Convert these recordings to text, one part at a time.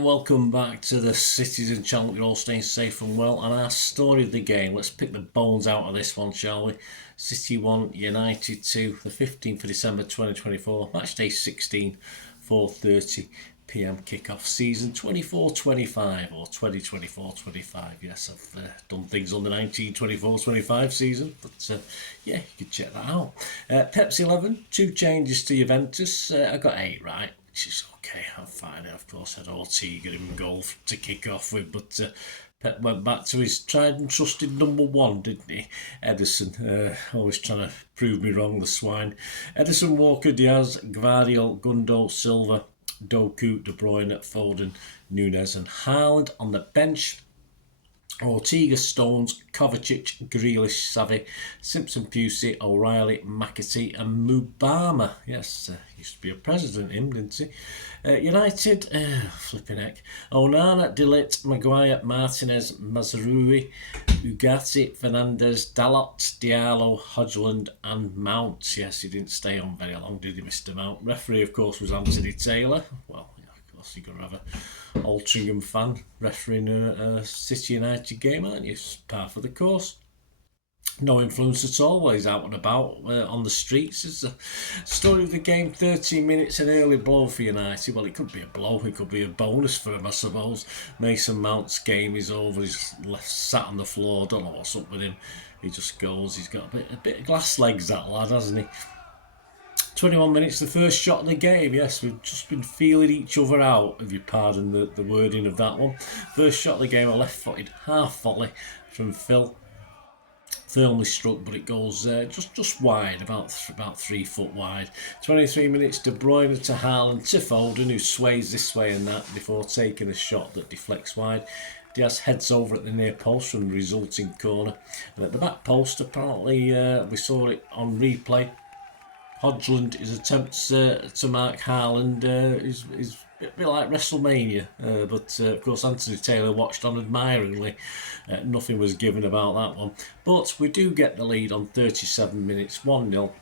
and welcome back to the Citizen channel. You're all staying safe and well. And our story of the game, let's pick the bones out of this one, shall we? City 1, United 2, the 15th of December 2024, match day 16, 4:30 PM kickoff, season 24-25 or 2024-25. Yes, I've done things on the 1924-25 season, but yeah, you can check that out. Pep's 11, 2 changes to Juventus. I got 8 right, which is okay, I'm fine. Of course, I had Ortega in goal to kick off with, but Pep went back to his tried and trusted number 1, didn't he? Ederson, always trying to prove me wrong, the swine. Ederson, Walker, Diaz, Gvardiol, Gundo, Silva, Doku, De Bruyne, Foden, Nunes and Haaland. On the bench, Ortega, Stones, Kovacic, Grealish, Savi, Simpson, Pusey, O'Reilly, McAtee and Mubama. Yes, used to be a president, him, didn't he? United, flipping heck. Onana, De Ligt, Maguire, Martinez, Mazraoui, Ugarte, Fernandes, Dalot, Diallo, Hodgland and Mount. Yes, he didn't stay on very long, did he, Mr. Mount? Referee, of course, was Anthony Taylor. Well, of course, you've got to have a Altrincham fan refereeing a City United game, aren't you? It's par for the course. No influence at all while he's out and about on the streets. It's the story of the game, 13 minutes, an early blow for United. Well, it could be a blow, it could be a bonus for him, I suppose. Mason Mount's game is over, he's left sat on the floor, don't know what's up with him. He just goes, he's got a bit of glass legs, that lad, hasn't he? 21 minutes, the first shot of the game. Yes, we've just been feeling each other out, if you pardon the wording of that one. First shot of the game, a left-footed half volley from Phil. Firmly struck, but it goes just wide, about 3 foot wide. 23 minutes, De Bruyne to Haaland to Foden, who sways this way and that before taking a shot that deflects wide. Diaz heads over at the near post from the resulting corner. And at the back post, apparently, we saw it on replay. Hodgland, his attempts to mark Haaland is a bit like WrestleMania, but of course Anthony Taylor watched on admiringly. Nothing was given about that one. But we do get the lead on 37 minutes, 1-0.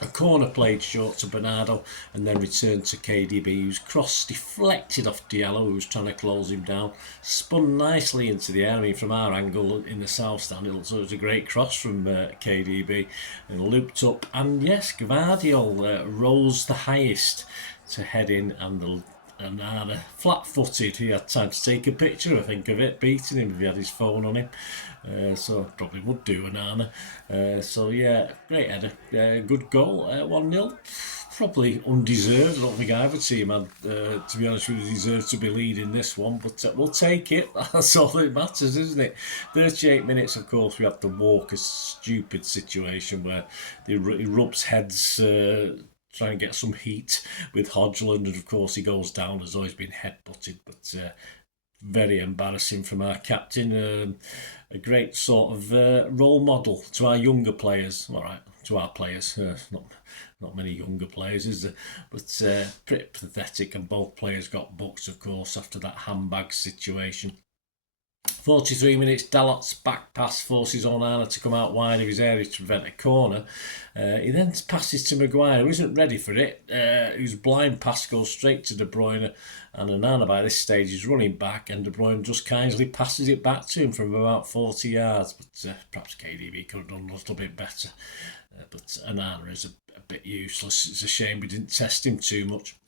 A corner played short to Bernardo and then returned to KDB, whose cross deflected off Diallo, who was trying to close him down. Spun nicely into the air. I mean, from our angle in the south stand, it looks like it was a great cross from KDB and looped up. And yes, Gvardiol rose the highest to head in, and Onana, flat-footed, he had time to take a picture, I think, of it, beating him if he had his phone on him. So probably would do Onana. So yeah, great header, good goal, 1-0. Probably undeserved. I don't think either team had, to be honest with you, deserved to be leading this one, but we'll take it. That's all that matters, isn't it? 38 minutes, of course, we have the Walker stupid situation where he rubs heads, try and get some heat with Hodgland, and of course he goes down as though he's been headbutted, but very embarrassing from our captain. A great sort of role model to our younger players. All right, to our players, not many younger players, is there? But pretty pathetic, and both players got booked, of course, after that handbag situation. 43 minutes, Dalot's back pass forces Onana to come out wide of his area to prevent a corner. He then passes to Maguire, who isn't ready for it, whose blind pass goes straight to De Bruyne, and Onana by this stage is running back, and De Bruyne just kindly passes it back to him from about 40 yards, but perhaps KDB could have done a little bit better. But Onana is a bit useless. It's a shame we didn't test him too much.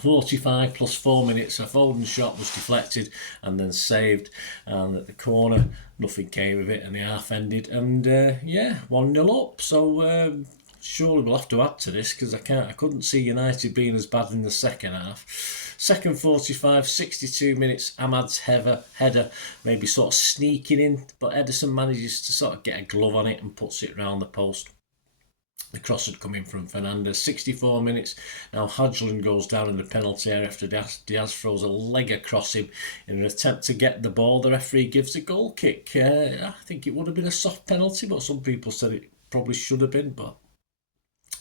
45 plus 4 minutes, a Foden shot was deflected and then saved, and at the corner nothing came of it, and the half ended, and yeah, 1-0 up. So surely we'll have to add to this, because I couldn't see United being as bad in the second half. Second 45, 62 minutes, Ahmad's header maybe sort of sneaking in, but Ederson manages to sort of get a glove on it and puts it round the post. The cross had come in from Fernandes. 64 minutes. Now Hodgland goes down in the penalty area after Diaz throws a leg across him in an attempt to get the ball. The referee gives a goal kick. I think it would have been a soft penalty, but some people said it probably should have been. But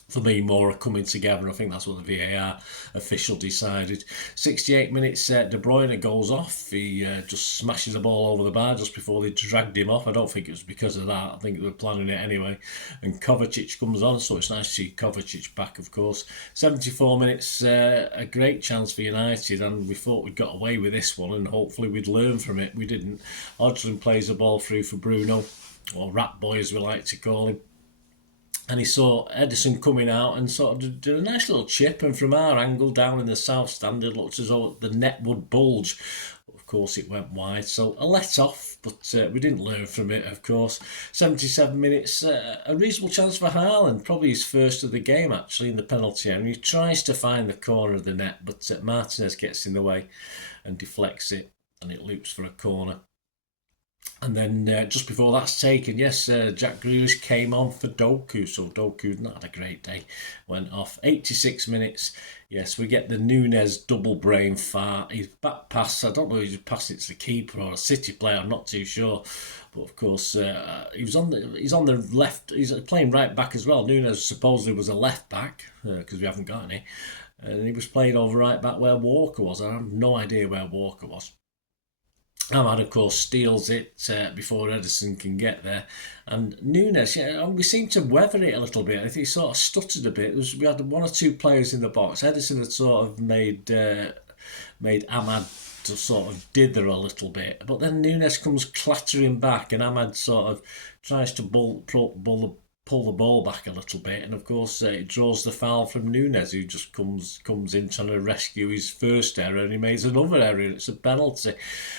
for me, more are coming together. I think that's what the VAR official decided. 68 minutes, De Bruyne goes off. He just smashes the ball over the bar just before they dragged him off. I don't think it was because of that. I think they were planning it anyway. And Kovacic comes on, so it's nice to see Kovacic back, of course. 74 minutes, a great chance for United, and we thought we'd got away with this one, and hopefully we'd learn from it. We didn't. Hodgson plays the ball through for Bruno, or Rat Boy as we like to call him. And he saw Ederson coming out and sort of did a nice little chip, and from our angle down in the south stand it looked as though the net would bulge. Of course it went wide, so a let off, but we didn't learn from it, of course. 77 minutes, a reasonable chance for Haaland, probably his first of the game actually in the penalty area. He tries to find the corner of the net, but Martinez gets in the way and deflects it, and it loops for a corner. And then just before that's taken, yes, Jack Grealish came on for Doku. So Doku's not had a great day. Went off. 86 minutes. Yes, we get the Nunez double brain fart. His back pass, I don't know if he's passing it to the keeper or a City player, I'm not too sure. But of course, he's on the left. He's playing right back as well. Nunez supposedly was a left back because we haven't got any. And he was playing over right back where Walker was. I have no idea where Walker was. Ahmad, of course, steals it before Ederson can get there. And Nunez, we seem to weather it a little bit. I think he sort of stuttered a bit. We had one or two players in the box. Ederson had sort of made Ahmad to sort of dither a little bit. But then Nunez comes clattering back, and Ahmad sort of tries to pull the ball back a little bit, and of course it draws the foul from Nunez, who just comes in trying to rescue his first error, and he makes another error, and it's a penalty.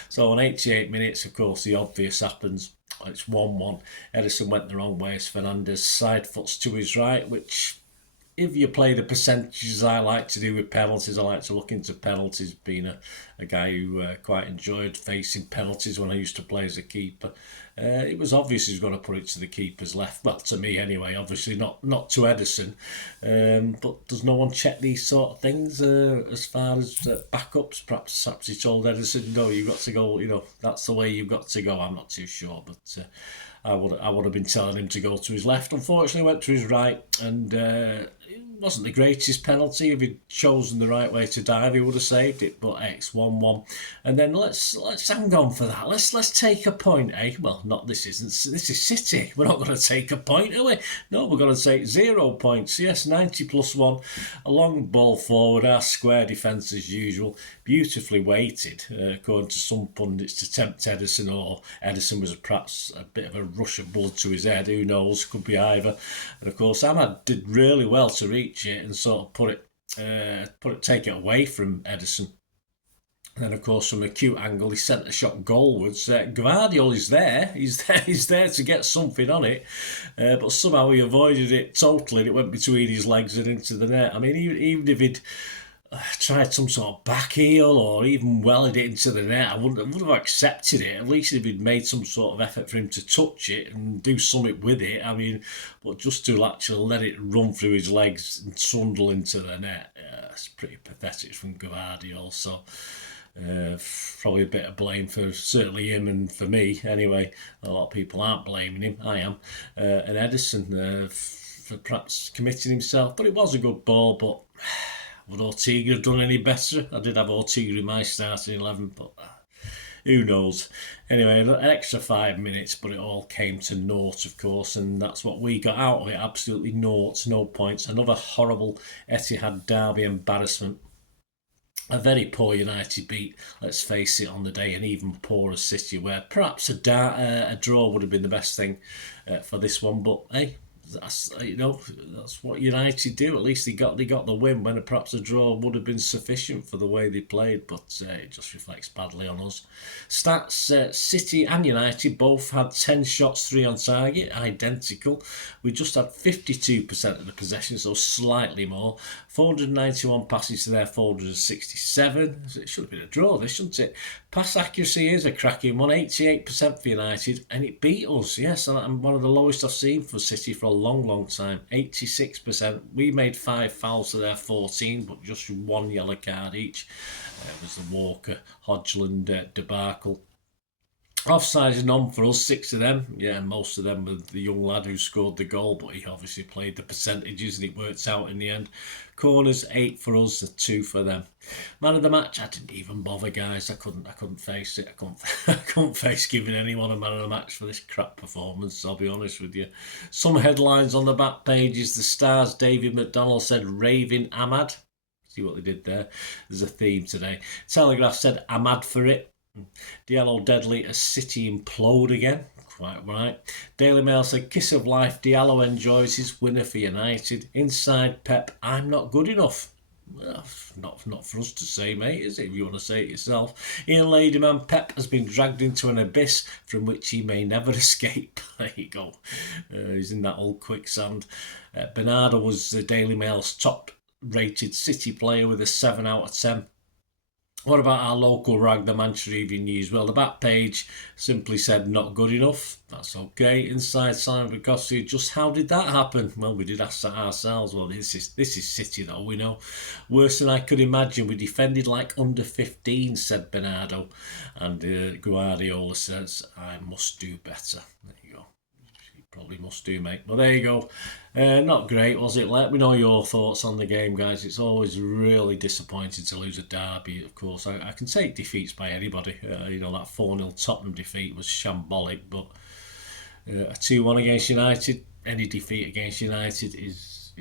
So on 88 minutes, of course, the obvious happens. It's 1-1. Ederson went the wrong way as Fernandes side foots to his right, which, if you play the percentages I like to do with penalties, I like to look into penalties, being a guy who quite enjoyed facing penalties when I used to play as a keeper. It was obvious he was going to put it to the keeper's left. Well, to me anyway, obviously not to Ederson. But does no one check these sort of things as far as backups? Perhaps he told Ederson, no, you've got to go, that's the way you've got to go. I'm not too sure, but I would have been telling him to go to his left. Unfortunately, went to his right, and it wasn't the greatest penalty. If he'd chosen the right way to dive, he would have saved it. But it's 1-1, and then let's hang on for that. Let's take a point, eh? Well, not this isn't. This is City. We're not going to take a point, are we? No, we're going to take 0 points. Yes, 90+1. A long ball forward. Our square defence as usual. Beautifully weighted, according to some pundits, to tempt Ederson, or Ederson was perhaps a bit of a rush of blood to his head. Who knows? Could be either. And of course, Ahmad did really well to reach it and sort of take it away from Ederson. And then, of course, from a cute angle, he sent a shot goalwards. Gvardiol is there. He's there to get something on it. But somehow he avoided it totally, and it went between his legs and into the net. I mean, even if he'd tried some sort of back heel or even welded it into the net, I would have accepted it. At least if he'd made some sort of effort for him to touch it and do something with it. I mean, but just to actually let it run through his legs and trundle into the net, it's pretty pathetic from Gvardiol. So probably a bit of blame for certainly him and for me. Anyway, a lot of people aren't blaming him. I am. And Ederson for perhaps committing himself. But it was a good ball, but would Ortega have done any better? I did have Ortega in my starting 11, but who knows? Anyway, an extra 5 minutes, but it all came to naught, of course, and that's what we got out of it. Absolutely naught, no points. Another horrible Etihad derby embarrassment. A very poor United beat, let's face it, on the day, and even poorer City, where perhaps a draw would have been the best thing for this one, but hey, that's what United do. At least they got the win when perhaps a draw would have been sufficient for the way they played, but it just reflects badly on us. Stats, City and United both had 10 shots, 3 on target, identical. We just had 52% of the possession, so slightly more. 491 passes to their 467. It should have been a draw, this, shouldn't it? Pass accuracy is a cracking one, 88% for United, and it beat us, yes, and one of the lowest I've seen for City for a long time, 86%. We made 5 fouls to their 14, but just 1 yellow card each. It was the Walker, Hodgson debacle. Offsides and none for us, 6 of them. Yeah, most of them were the young lad who scored the goal, but he obviously played the percentages and it worked out in the end. Corners, 8 for us, 2 for them. Man of the match, I didn't even bother, guys. I couldn't face it. I couldn't face giving anyone a man of the match for this crap performance, I'll be honest with you. Some headlines on the back pages. The Stars, David McDonald said raving Ahmad. See what they did there? There's a theme today. Telegraph said Ahmad for it. Diallo deadly as City implode again. Quite right. Daily Mail said kiss of life. Diallo enjoys his winner for United. Inside Pep, I'm not good enough. Well, not for us to say, mate, is it? If you want to say it yourself. Ian Ladyman, Pep has been dragged into an abyss from which he may never escape. There you go. He's in that old quicksand. Bernardo was the Daily Mail's top rated City player with a 7 out of 10. What about our local rag, the Manchester Evening News? Well, the back page simply said not good enough. That's okay. Inside Simon Bogossi, just how did that happen? Well, we did ask that ourselves. Well, this is City, though, we know. Worse than I could imagine. We defended like under 15, said Bernardo. And Guardiola says, I must do better. There you go. Probably must do, mate. Well, there you go. Not great, was it? Let me know your thoughts on the game, guys. It's always really disappointing to lose a derby, of course. I can take defeats by anybody. That 4-0 Tottenham defeat was shambolic, but a 2-1 against United, any defeat against United is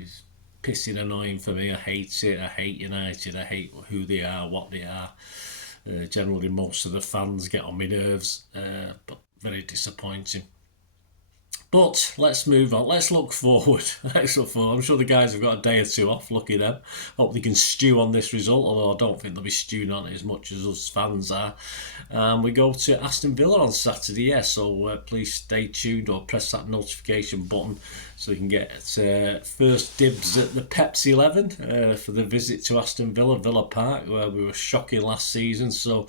pissing annoying for me. I hate it. I hate United. I hate who they are, what they are. Generally, most of the fans get on my nerves, but very disappointing. But let's move on. Let's look forward. I'm sure the guys have got a day or two off. Lucky them. Hope they can stew on this result, although I don't think they'll be stewing on it as much as us fans are. We go to Aston Villa on Saturday, yeah, so please stay tuned or press that notification button so you can get first dibs at the Pepsi 11 for the visit to Aston Villa, Villa Park, where we were shocking last season. So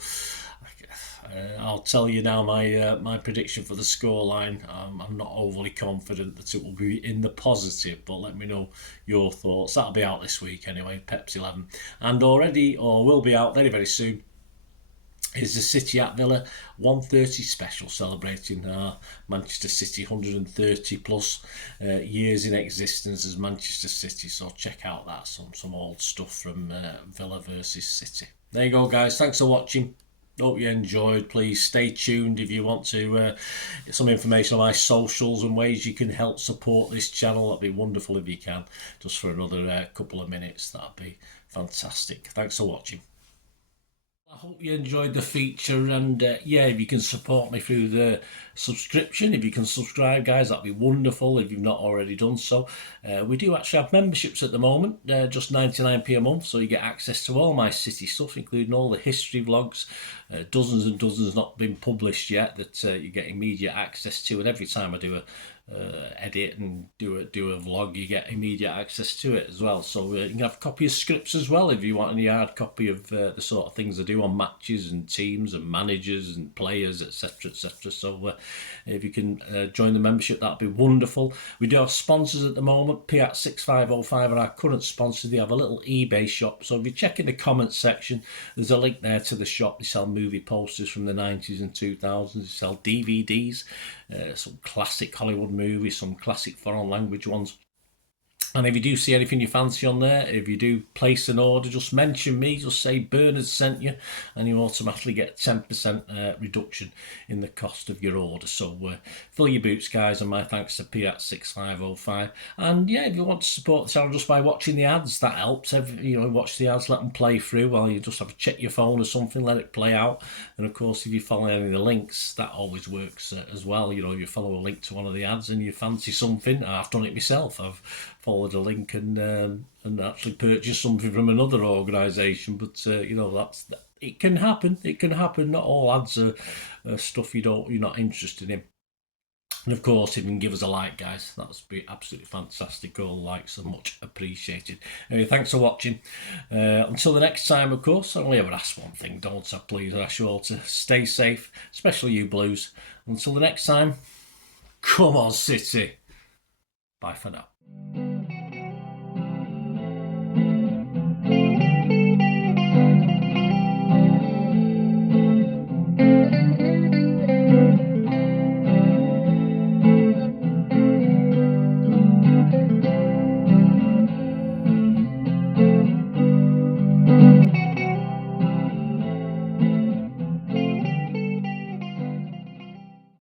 I'll tell you now my prediction for the scoreline. I'm not overly confident that it will be in the positive, but let me know your thoughts. That'll be out this week anyway, Pepsi 11. And already, or will be out very, very soon, is the City at Villa 130 special, celebrating Manchester City 130 plus years in existence as Manchester City. So check out that, some old stuff from Villa versus City. There you go, guys. Thanks for watching. Hope you enjoyed. Please stay tuned if you want to get some information on my socials and ways you can help support this channel. That'd be wonderful if you can, just for another couple of minutes. That'd be fantastic. Thanks for watching. I hope you enjoyed the feature, and if you can support me through the subscription, if you can subscribe, guys, that'd be wonderful if you've not already done so. We do actually have memberships at the moment, just 99p a month, so you get access to all my City stuff, including all the history vlogs, dozens and dozens not been published yet that you get immediate access to, and every time I do a edit and do a vlog, you get immediate access to it as well. So you can have a copy of scripts as well if you want any hard copy of the sort of things I do on matches and teams and managers and players, etc, etc. So if you can join the membership, that'd be wonderful. We do have sponsors at the moment. P6505 are our current sponsor. They have a little eBay shop, so if you check in the comments section, there's a link there to the shop. They sell movie posters from the 90s and 2000s. They sell DVDs, some classic Hollywood movies, some classic foreign language ones. And if you do see anything you fancy on there, if you do place an order, just mention me, just say Bernard sent you, and you automatically get 10% reduction in the cost of your order. So fill your boots, guys, and my thanks to P6505. And yeah, if you want to support the channel just by watching the ads, that helps. Watch the ads, let them play through while you just have to check your phone or something, let it play out. And of course, if you follow any of the links, that always works as well. If you follow a link to one of the ads and you fancy something, I've done it myself. I've followed a link and actually purchase something from another organisation, but it can happen. It can happen. Not all ads are stuff you're not interested in. And of course, if you can give us a like, guys, that would be absolutely fantastic. All likes are much appreciated. Anyway, thanks for watching. Until the next time, of course, I only ever ask one thing, don't I? Please, I ask you all to stay safe, especially you Blues. Until the next time, come on, City. Bye for now.